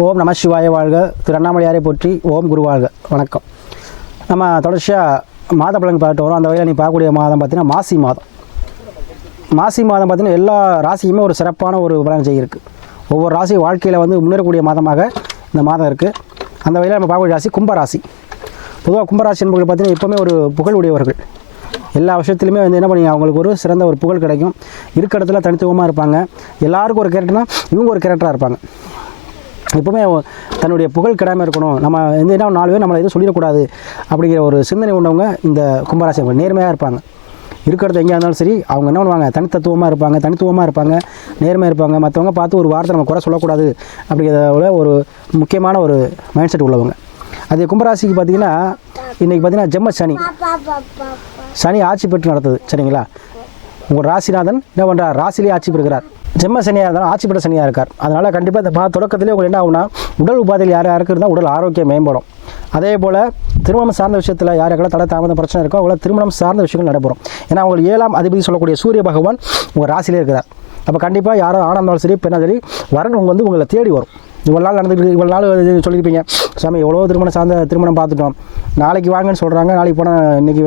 ஓம் நம சிவாய வாழ்க. திரு அண்ணாமலையாரை போற்றி. ஓம் குரு வாழ்க. வணக்கம். நம்ம தொடர்ச்சியாக மாத பலன் பார்த்துட்டு வரோம். அந்த வகையில் நீ பார்க்கக்கூடிய மாதம் பார்த்திங்கன்னா மாசி மாதம். மாசி மாதம் பார்த்திங்கன்னா எல்லா ராசியுமே ஒரு சிறப்பான ஒரு பலன் செய்யிருக்கு. ஒவ்வொரு ராசி வாழ்க்கையில் முன்னேறக்கூடிய மாதமாக இந்த மாதம் இருக்குது. அந்த வகையில் நம்ம பார்க்கக்கூடிய ராசி கும்பராசி. பொதுவாக கும்பராசி என்பவர்கள் பார்த்திங்கன்னா எப்போவுமே ஒரு புகழ் உடையவர்கள். எல்லா விஷயத்துலையுமே என்ன பண்ணி அவங்களுக்கு ஒரு சிறந்த ஒரு புகழ் கிடைக்கும். இருக்க இடத்துல தனித்துவமாக இருப்பாங்க. எல்லாருக்கும் ஒரு கேரக்டர்னால் இவங்க ஒரு கேரக்டராக இருப்பாங்க. எப்போவுமே தன்னுடைய புகழ் கிடாமல் இருக்கணும், நம்ம என்ன 4 பேர் நம்மளை எதுவும் சொல்லிடக்கூடாது அப்படிங்கிற ஒரு சிந்தனை கொண்டவங்க இந்த கும்பராசி. நேர்மையாக இருப்பாங்க. இருக்கிறது எங்கேயா இருந்தாலும் சரி, அவங்க என்ன பண்ணுவாங்க, தனித்துவமாக இருப்பாங்க, நேர்மையாக இருப்பாங்க. மற்றவங்க பார்த்து ஒரு வார்த்தை நம்ம குறை சொல்லக்கூடாது அப்படிங்கிறத ஒரு முக்கியமான ஒரு மைண்ட் செட் உள்ளவங்க. அது கும்பராசிக்கு பார்த்திங்கன்னா இன்றைக்கி பார்த்திங்கன்னா ஜென்ம சனி ஆட்சி பெற்று நடத்துது. சரிங்களா? உங்கள் ராசிநாதன் என்ன பண்ணுறார், ராசிலேயே ஆட்சி பெறுகிறார். ஜென்ம சனியாக இருந்தாலும் ஆட்சி பெற்ற சனியாக இருக்கார். அதனால் கண்டிப்பாக இந்த தொடக்கத்திலே உங்களுக்கு என்ன ஆகுனா, உடல் உபாதையில் யாருக்கு இருந்தால் உடல் ஆரோக்கியம் மேம்படும். அதே போல் திருமணம் சார்ந்த விஷயத்தில் யாருக்கெல்லாம் தடை தாமதம் பிரச்சனை இருக்கோ அவங்கள திருமணம் சார்ந்த விஷயங்கள் நடைபெறும். ஏன்னா அவங்களுக்கு 7ஆம் அதிபதி சொல்லக்கூடிய சூரிய பகவான் உங்கள் ராசியிலே இருக்கிறார். அப்போ கண்டிப்பாக யாரும் ஆனந்தாலும் சரி பெண்ணா சரி வரணும் உங்களை தேடி வரும். இவ்வளோ நாள் நடந்துட்டு இவ்வளோ நாள் சொல்லியிருப்பீங்க, சாமி எவ்வளோ திருமணம் பார்த்துட்டோம், நாளைக்கு வாங்கன்னு சொல்கிறாங்க, நாளைக்கு போனால் இன்றைக்கி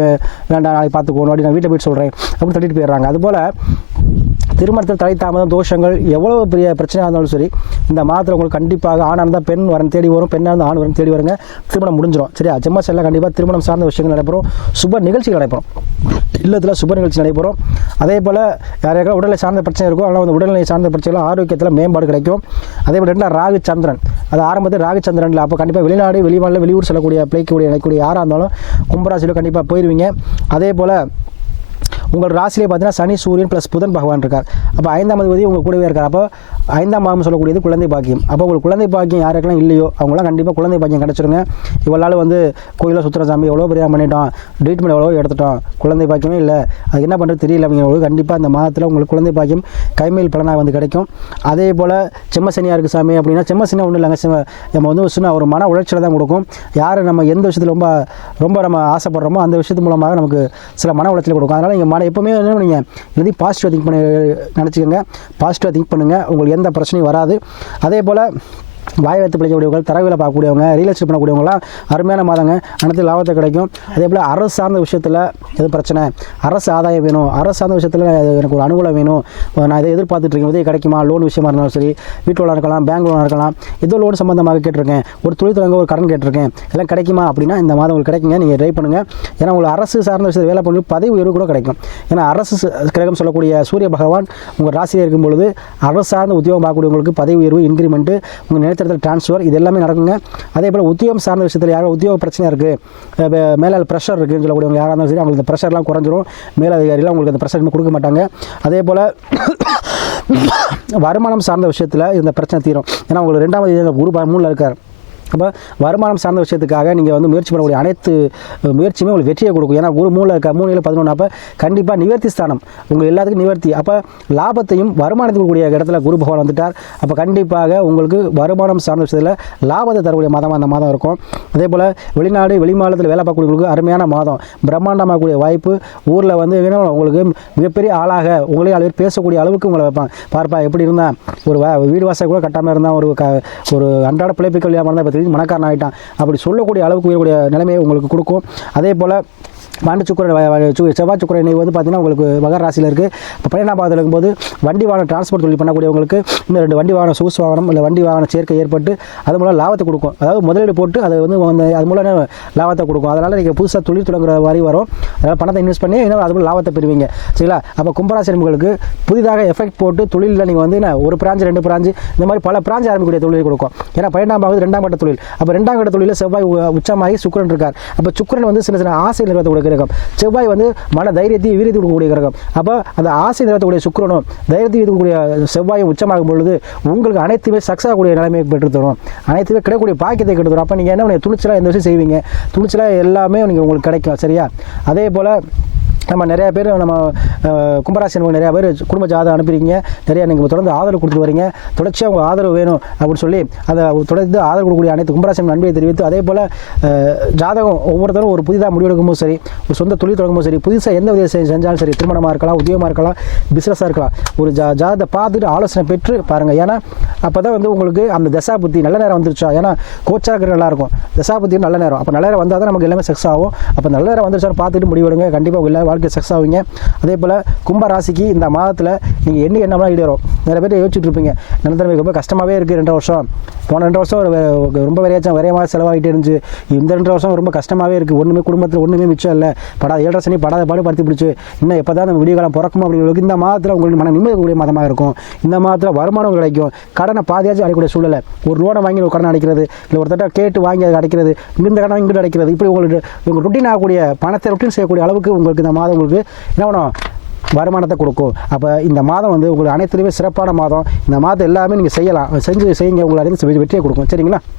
வேண்டாம் நாளைக்கு பார்த்துக்கணும் அப்படி நான் வீட்டை போய்ட்டு சொல்கிறேன் அப்படின்னு தட்டிட்டு போயிடுறாங்க. அதுபோல் திருமணத்தில் தடை தாமதம் தோஷங்கள் எவ்வளோ பெரிய பிரச்சனையாக இருந்தாலும் சரி, இந்த மாதத்தில் உங்களுக்கு கண்டிப்பாக ஆணாக இருந்தால் பெண் வரன் தேடி வரும், பெண்ணாக இருந்தால் ஆண் வரன் தேடி வருங்க. திருமணம் முடிஞ்சிடும். சரியா? ஜென்மசனில் கண்டிப்பாக திருமணம் சார்ந்த விஷயங்கள் நடைபெறும். சுப நிகழ்ச்சிகள் நடைபெறும். இல்லத்தில் சுப நிகழ்ச்சி நடைபெறும். அதே போல் யாரையாவது உடலை சார்ந்த பிரச்சனை இருக்கும், அதனால் உடல்நிலை சார்ந்த பிரச்சனைகள் ஆரோக்கியத்தில் மேம்பாடு கிடைக்கும். அதே போல் 2 ராகு சந்திரன், அது ஆரம்பத்தில் ராகு சந்திரனில் அப்போ கண்டிப்பாக வெளிநாடு வெளியூர் செல்லக்கூடிய நினைக்கக்கூடிய யாராக இருந்தாலும் கும்பராசியில் கண்டிப்பாக போயிடுவீங்க. அதே போல் உங்கள் ராசிலே பார்த்தீங்கன்னா சனி சூரியன் ப்ளஸ் புதன் பகவான் இருக்கார். அப்போ 5ஆம் அதிபதி உங்கள் கூடவே இருக்கார். அப்போ 5ஆம் மாதம் சொல்லக்கூடியது குழந்தை பாக்கியம். அப்போ உங்களுக்கு குழந்தை பாக்கியம் யாருக்கெல்லாம் இல்லையோ அவங்களாம் கண்டிப்பாக குழந்தை பாக்கியம் கிடச்சிருங்க. இவ்வளோ கோயிலில் சுற்றுற சாமி எவ்வளோ பெரிய பண்ணிட்டோம், ட்ரீட்மெண்ட் எவ்வளோ எடுத்துட்டோம், குழந்தை பாக்கியமே இல்லை, அதுக்கு என்ன பண்ணுறது தெரியல அப்படிங்கிறவங்களுக்கு கண்டிப்பாக அந்த மாதத்தில் உங்களுக்கு குழந்தை பாக்கியம் கைமேல் பலனாக கிடைக்கும். அதே போல் செம்மசனியாக இருக்குது சாமி அப்படின்னா, செம்மசனியாக ஒன்றும் இல்லைங்க, நம்ம சின்ன ஒரு மன உளைச்சலை தான் கொடுக்கும். யார் நம்ம எந்த விஷயத்தில் ரொம்ப நம்ம ஆசைப்படுறோமோ அந்த விஷயத்து மூலமாக நமக்கு சில மன உளைச்சலை கொடுக்கும். அதனால் நீங்கள் எப்போவுமே என்ன நீங்கள் எல்லாத்தையும் பாசிட்டிவாக திங்க் பண்ணி நினச்சிக்கோங்க. பாசிட்டிவாக திங்க் பண்ணுங்கள், உங்களுக்கு எந்த பிரச்சனையும் வராது. அதே போல் வாய் வைத்து பிழைக்கக்கூடியவர்கள், தரவில பார்க்கக்கூடியவங்க, ரியல் எஸ்டேட் பண்ணக்கூடியவங்களாம் அருமையான மாதங்க, அனைத்து லாபத்தை கிடைக்கும். அதே போல் அரசு சார்ந்த விஷயத்தில் எது பிரச்சனை, அரசு ஆதாயம் வேணும், அரசு சார்ந்த விஷயத்தில் எனக்கு ஒரு அனுகூலம் வேணும், நான் இதை எதிர்பார்த்துட்ருக்கேன், உதவி கிடைக்குமா, லோன் விஷயமா இருந்தாலும் சரி, வீட்டு லோனாக இருக்கலாம், பேங்க் லோனாக இருக்கலாம், ஏதோ லோன் சம்பந்தமாக கேட்டிருக்கேன், ஒரு தொழில் தொடங்க ஒரு கடன் கேட்டிருக்கேன், எல்லாம் கிடைக்குமா அப்படின்னா இந்த மாதம் உங்களுக்கு கிடைக்குங்க. நீங்கள் ட்ரை பண்ணுங்கள். ஏன்னா உங்களுக்கு அரசு சார்ந்த விஷயத்தில் வேலை பண்ணி பதவி உயர்வு கூட கிடைக்கும். ஏன்னா அரசு கிரகம் சொல்லக்கூடிய சூரிய பகவான் உங்கள் ராசியில் இருக்கும் பொழுது அரசு சார்ந்த உத்தியோகம் பார்க்கக்கூடியவங்களுக்கு பதவி உயர்வு, இன்க்ரிமெண்ட்டு, உங்கள் நினைத்த டிரான்ஸ்ஃபர், இது எல்லாமே நடக்குங்க. அதே போல் உத்தியோகம் சார்ந்த விஷயத்தில் யாரும் உத்தியோக பிரச்சனை இருக்குது, மேலே ப்ரெஷர் இருக்குதுன்னு சொல்லக்கூடியவங்க யாராக இருந்தாலும் சரி, அவங்களுக்கு இந்த ப்ரெஷர்லாம் குறைஞ்சிரும். மேலதிகாரிலாம் உங்களுக்கு அந்த ப்ரெஷர் கொடுக்க மாட்டாங்க. அதே போல் வருமானம் சார்ந்த விஷயத்தில் இந்த பிரச்சனை தீரும். ஏன்னா உங்களுக்கு 2ஆம் குரு 3ல் இருக்கார். அப்போ வருமானம் சார்ந்த விஷயத்துக்காக நீங்கள் முயற்சி பண்ணக்கூடிய அனைத்து முயற்சியுமே உங்களுக்கு வெற்றியை கொடுக்கும். ஏன்னா ஒரு 3ல் இருக்க 3 11, அப்போ கண்டிப்பாக நிவர்த்தி ஸ்தானம் உங்கள் எல்லாத்துக்கும் நிவர்த்தி. அப்போ லாபத்தையும் வருமானத்துக்கு கூடிய இடத்துல குரு பகவான் வந்துட்டார். அப்போ கண்டிப்பாக உங்களுக்கு வருமானம் சார்ந்த விஷயத்தில் லாபத்தை தரக்கூடிய மாதமாக அந்த மாதம் இருக்கும். அதே போல் வெளிநாடு வெளிமாநிலத்தில் வேலை பார்க்கக்கூடியவங்களுக்கு அருமையான மாதம், பிரம்மாண்டமாக கூடிய வாய்ப்பு. ஊரில் உங்களுக்கு மிகப்பெரிய ஆளாக உங்களே அளவில் பேசக்கூடிய அளவுக்கு உங்களை வைப்பாங்க. பார்ப்பா எப்படி இருந்தால் ஒரு வீடு வாசல் கூட கட்டாமல் இருந்தால், ஒரு அன்றாட பிழைப்புகள் இல்லாமல் இருந்தால் மனக்காரன் ஆகிட்டான் அப்படி சொல்லக்கூடிய அளவுக்கு உயரக்கூடிய நிலைமையை உங்களுக்கு கொடுக்கும். அதே போல் மாண்டு சுக்கரன் செவ்வாய் சுக்கரன் இன்னைக்கு பார்த்தீங்கன்னா உங்களுக்கு மகர ராசியில் இருக்குது. இப்போ 12ஆம் பாவத்தில் இருக்கும்போது வண்டி வாகன டிரான்ஸ்போர்ட் தொழில் பண்ணக்கூடியவங்களுக்கு இன்னும் 2 வண்டி வாகன சொகுசு வாகனம் இல்லை வண்டி வாகன சேர்க்கை ஏற்பட்டு அது மூலம் லாபத்தை கொடுக்கும். அதாவது முதலீடு போட்டு அது அது மூலம் லாபத்தை கொடுக்கும். அதனால் நீங்கள் புதுசாக தொழில் தொடங்குற மாதிரி வரும். அதனால் பணத்தை இன்வெஸ்ட் பண்ணி இன்னும் அது மூலம் லாபத்தை பெறுவீங்க. சரிங்களா? அப்போ கும்பராசி நண்பர்களுக்கு புதிதாக எஃபெக்ட் போட்டு தொழிலில் நீங்கள் ஒரு பிரான்ச் 2 பிரான்ச் இந்த மாதிரி பல பிரான்ச் ஆரம்பிக்கக்கூடிய தொழில் கொடுக்கும். ஏன்னா 12ஆம் பாவம் 2ஆம் கட்ட தொழில். அப்போ 2ஆம் கட்ட தொழிலில் செவ்வாய் உச்சமாகி சுக்கிரன் இருக்கார். அப்போ சுக்கிரன் சின்ன சின்ன ஆசை நிறுவனத்தை கிரகம், செவ்வாய் மன தைரியத்தையும் வீரியத்தை கொடுக்கக்கூடிய கிரகம். அப்போ அந்த ஆசை நிறுவனக்கூடிய சுக்கிரனும் தைரியத்தை இருக்கக்கூடிய செவ்வாயும் உச்சமாகும் பொழுது உங்களுக்கு அனைத்துமே சக்ஸஸ் ஆகக்கூடிய நிலைமையை பெற்று தரும், அனைத்துமே கிடைக்கக்கூடிய பாக்கியத்தை கெடுத்து தரும். அப்போ நீங்கள் என்ன துணிச்சலாக எந்த விஷயம் செய்வீங்க, துணிச்சலாக எல்லாமே உங்களுக்கு கிடைக்கும். சரியா? அதே போல் நம்ம நிறையா பேர் நம்ம கும்பராசி நிறையா பேர் குடும்ப ஜாதகம் அனுப்பியிருக்கீங்க, நிறையா நீங்கள் தொடர்ந்து ஆதரவு கொடுத்துட்டு வரீங்க. தொடர்ச்சியாக உங்கள் ஆதரவு வேணும் அப்படின்னு சொல்லி அதை தொடர்ந்து ஆதரவு கொடுக்கக்கூடிய அனைத்து கும்பராசி நன்மையை தெரிவித்து, அதே போல் ஜாதகம் ஒவ்வொருத்தரும் ஒரு புதிதாக முடிவெடுக்கும்போது சரி, ஒரு சொந்த தொழில் தொடங்கும்போது சரி, புதுசாக எந்த வித செஞ்சாலும் சரி, திருமணமாக இருக்கலாம், உத்தியோகமாக இருக்கலாம், பிஸ்னஸாக இருக்கலாம், ஒரு ஜாதகத்தை பார்த்துட்டு ஆலோசனை பெற்று பாருங்கள். ஏன்னா அப்போ தான் வந்து உங்களுக்கு அந்த தசா புத்தி நல்ல நேரம் வந்துருச்சா, ஏன்னா கோச்சாக இருக்கிற நல்லாயிருக்கும், தசா புத்தி நல்ல நேரம், அப்போ நல்ல நேரம் வந்தால் தான் நமக்கு எல்லாமே சக்ஸஸ் ஆகும். அப்போ நல்ல நேரம் வந்துருச்சான்னு பார்த்துட்டு முடிவெடுங்க, கண்டிப்பாக எல்லா வாழ்க்கை சக்ஸஸ் ஆகுங்க. அதே போல் கும்பராசிக்கு இந்த மாதத்தில் நீங்கள் என்னம்லாம் ஈடுவரும். நிறைய பேர் யோசிச்சுட்டு இருப்பீங்க, நிலத்தன்மை ரொம்ப கஷ்டமாகவே இருக்குது, 2 வருஷம் போன 2 வருஷம் ரொம்ப விரையமாக செலவாகிட்டே இருந்துச்சு, இந்த 2 வருஷம் ரொம்ப கஷ்டமாகவே இருக்குது, ஒன்றுமே குடும்பத்தில் ஒன்றுமே மிச்சம் இல்லை, 7 சனி படாத பாடு படுத்தி பிடிச்சி இன்னும் எப்போ தான் நம்ம விடிய காலம் பிறக்கும் அப்படிங்கிறது இந்த மாதத்தில் உங்களுக்கு மன நிம்மதிக்கூடிய மாதமாக இருக்கும். இந்த மாதத்தில் வருமானம் கிடைக்கும், கடனை பாதியாச்சும் அடைக்கக்கூடிய சூழலை, ஒரு லோனை வாங்கி ஒரு கடனை அடைக்கிறது, இல்லை ஒரு தட்டை கேட்டு வாங்கி அதை அடைக்கிறது, இந்த கடனை இங்கிட்டு அடைக்கிறது, இப்படி உங்களுக்கு உங்கள் ருட்டீன் ஆகக்கூடிய பணத்தை ருட்டீன் செய்யக்கூடிய அளவுக்கு உங்களுக்கு இந்த மாதம் உங்களுக்கு என்ன பண்ணும், வருமானத்தை கொடுக்கும். அப்போ இந்த மாதம் வந்து உங்களுக்கு அனைத்துலேயுமே சிறப்பான மாதம். இந்த மாதம் எல்லாமே நீங்கள் செய்யலாம், செய்யுங்க, உங்களை அறிந்து வெற்றியை கொடுக்கும். சரிங்களா?